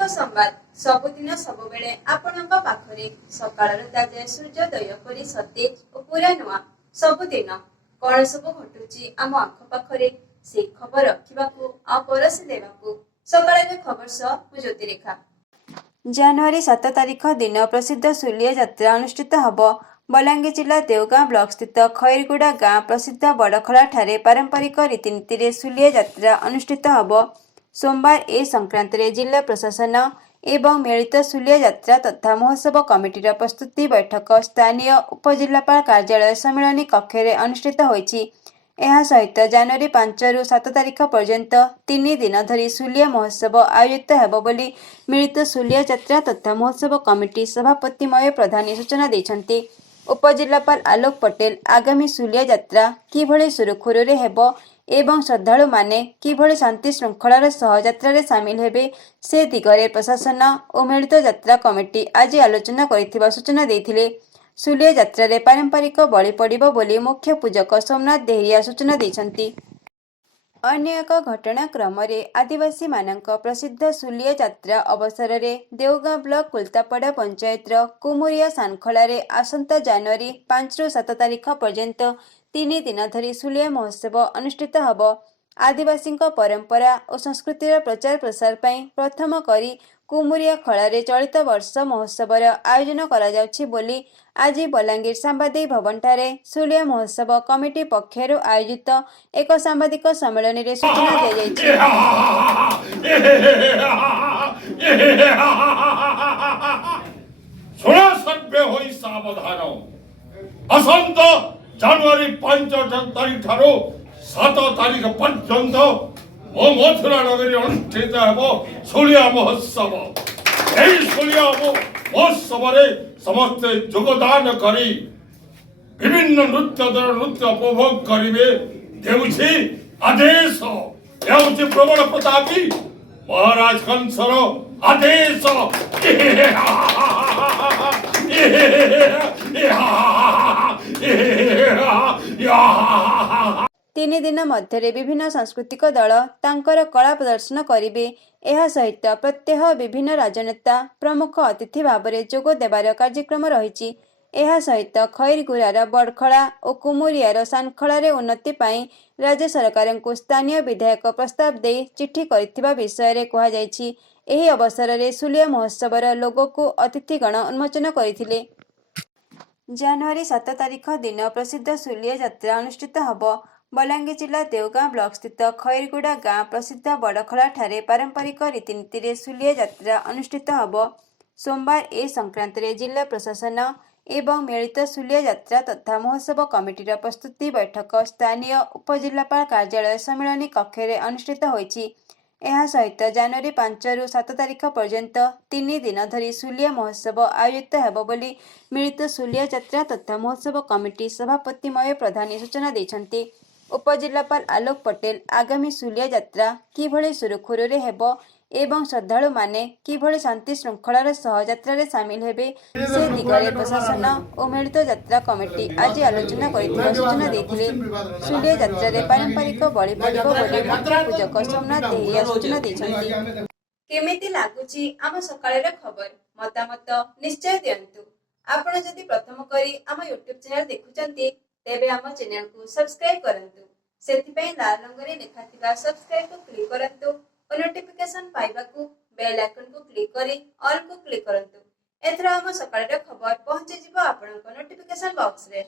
प्रासंगिक संवाद सबुदिन सबुबेले आपणक पाखरे सकाळर ताजा सूर्योदय परि सतेज और पूरा नुआ सबुदिन कौन सब घटुची आम आख पाखरे से खबर रखिबाकू आ परसी देबाकू सकाळर खबर सह मु ज्योतिरेखा। जनवरी 7 तारिख दिन प्रसिद्ध सुलिया यात्रा अनुष्ठित हब। बलांगीर जिला देवगां ब्लॉक स्थित खैरगुड़ा गाँ प्रसिद्ध बड़खला ठारे पारंपरिक रीतिनीति रे सुलिया यात्रा अनुष्ठित हब। सोमवार ए संक्रांत रे जिला प्रशासन एवं मिलित सुलिया यात्रा तथा महोत्सव कमिटीर प्रस्तुति बैठक स्थानीय उपजिल्लापाल कार्यालय सम्मेलनी कक्ष रे अनुष्ठित होईछि। ଏହା ସହିତ ଜାନୁଆରୀ 5 ରୁ 7 ତାରିଖ ପର୍ଯ୍ୟନ୍ତ 3 ଦିନ ଧରି ସୁଲିଆ ମହୋତ୍ସବ ଆୟୋଜିତ ହେବ ବୋଲି ମିଳିତ ସୁଲିଆ ଯାତ୍ରା ତଥା ମହୋତ୍ସବ କମିଟି ସଭାପତି ମୟ ପ୍ରଧାନୀ ସୂଚନା ଦେଇଛନ୍ତି। ଉପଜିଲ୍ଲାପାଳ ଆଲୋକ ପଟେଲ ଆଗାମୀ ସୁଲିଆ ଯାତ୍ରା କିଭଳି ସୁରୁଖୁରୁରେ ହେବ ଏବଂ ଶ୍ରଦ୍ଧାଳୁମାନେ କିଭଳି ଶାନ୍ତି ଶୃଙ୍ଖଳାର ସହ ଯାତ୍ରାରେ ସାମିଲ ହେବେ ସେ ଦିଗରେ ପ୍ରଶାସନ ଓ ମିଳିତ ଯାତ୍ରା କମିଟି ଆଜି ଆଲୋଚନା କରିଥିବା ସୂଚନା ଦେଇଥିଲେ। सुलिया यात्रा रे पारंपरिक बलि पड़िबो बोली मुख्य पूजक सोमनाथ देहरिया सूचना दैछंती। अन्य एक घटनाक्रम रे आदिवासी मानक प्रसिद्ध सुलिया यात्रा अवसर रे देवगां ब्लॉक कुलतापड़ा पंचायत कुमुरिया सानखला रे आसंता जनवरी 5 ରୁ 7 तारिख पर्यंत 3 दिन धरी सुलिया महोत्सव अनुष्ठित हब। आदिवासी परंपरा और संस्कृतिर प्रचार प्रसार पई प्रथम करी कुमुरिया खला रे चलित वर्ष महोत्सव आयोजन करा जाउछि बोली आज बलांगीर सांबादिक भवन ठारे सुलिया महोत्सव कमिटी पक्षरु आयोजित एक सांबादिक सम्मेलन रे सूचना दिया जाइछि। सुना सभ्य होई सावधान असंत जनवरी 5 तारिख ठारो 7 तारिख पर्यंत मथुरा नगरी अनुष्ठित हेब सुलिया महोत्सव। सुलिया महोत्सव समस्त योगदान करी विभिन्न नृत्य उपभोग करिवे देउछि आदेश। प्रबल प्रतापी महाराज कंसर आदेश। 3 दिन मध्य विभिन्न सांस्कृतिक दल तांकर कला प्रदर्शन करिवे। एहा सहित प्रत्यह विभिन्न राजनेता प्रमुख अतिथि भाव में जोग देवार कार्यक्रम रही। एहा सहित खैरगुड़ार बड़खला और कुमुरियार सानखला रे उन्नति पाई राज्य सरकार को स्थानीय विधायक प्रस्ताव दे चिठी करिथिबा विषय रे कहा जायछि। एही अवसर रे सुलिया महोत्सवर लोगो को अतिथिगण उन्मोचन करथिले। जनवरी 7 तारिख दिन प्रसिद्ध सुलिया यात्रा अनुष्ठित हब। बलांगीर जिला देवगां ब्लॉक स्थित खैरगुड़ा गाँ प्रसिद्ध बड़खला ठारे पारंपरिक रीतिनीति रे सुलिया यात्रा अनुष्ठित हब। सोमवार ए संक्रांत रे जिला प्रशासन एवं मिलित सुलिया यात्रा तथा महोत्सव कमिटीर प्रस्तुति बैठक स्थानीय उपजिल्लापाल कार्यालय सम्मेलनी कक्ष रे अनुष्ठित होईछि। ଏହା ସହିତ ଜାନୁଆରୀ 5 ରୁ 7 ତାରିଖ ପର୍ଯ୍ୟନ୍ତ 3 ଦିନ ଧରି ସୁଲିଆ ମହୋତ୍ସବ ଆୟୋଜିତ ହେବ ବୋଲି ମିଳିତ ସୁଲିଆ ଯାତ୍ରା ତଥା ମହୋତ୍ସବ କମିଟି ସଭାପତି ମୟ ପ୍ରଧାନୀ ସୂଚନା ଦେଇଛନ୍ତି। ଉପଜିଲ୍ଲାପାଳ ଆଲୋକ ପଟେଲ ଆଗାମୀ ସୁଲିଆ ଯାତ୍ରା କିଭଳି ସୁରୁଖୁରୁରେ ହେବ ଏବଂ ଶ୍ରଦ୍ଧାଳୁମାନେ କିଭଳି ଶାନ୍ତି ଶୃଙ୍ଖଳାର ସହ ଯାତ୍ରାରେ ସାମିଲ ହେବେ ସେ ଦିଗରେ ପ୍ରଶାସନ ଓ ମିଳିତ ଯାତ୍ରା କମିଟି ଆଜି ଆଲୋଚନା କରିଥିବା ସୂଚନା ଦେଇଥିଲେ। ସୁଲିଆ ଯାତ୍ରାରେ ପାରମ୍ପରିକ ବଳି ପଡ଼ିବ ବୋଲି ମୁଖ୍ୟ ପୂଜକ सोमनाथ देहरिया सूचना ଦେଇଛନ୍ତି। केमिति लागुची आम सकाळर खबर मतामत निश्चय दियंतु। आपण जदि प्रथम करी आम YouTube चैनल देखुचंती तेबे आम चैनल को सब्सक्राइब करंतु। सेति पई लाल रंगरे लेखाथिबा सब्सक्राइब को क्लिक करंतु और नोटिफिकेशन पाइबाकू बेल आइकन को क्लिक करी ऑल को क्लिक करंतु। एथरा आम सकाळर खबर पहुंचे जिवो आपनक नोटिफिकेशन बॉक्स रे।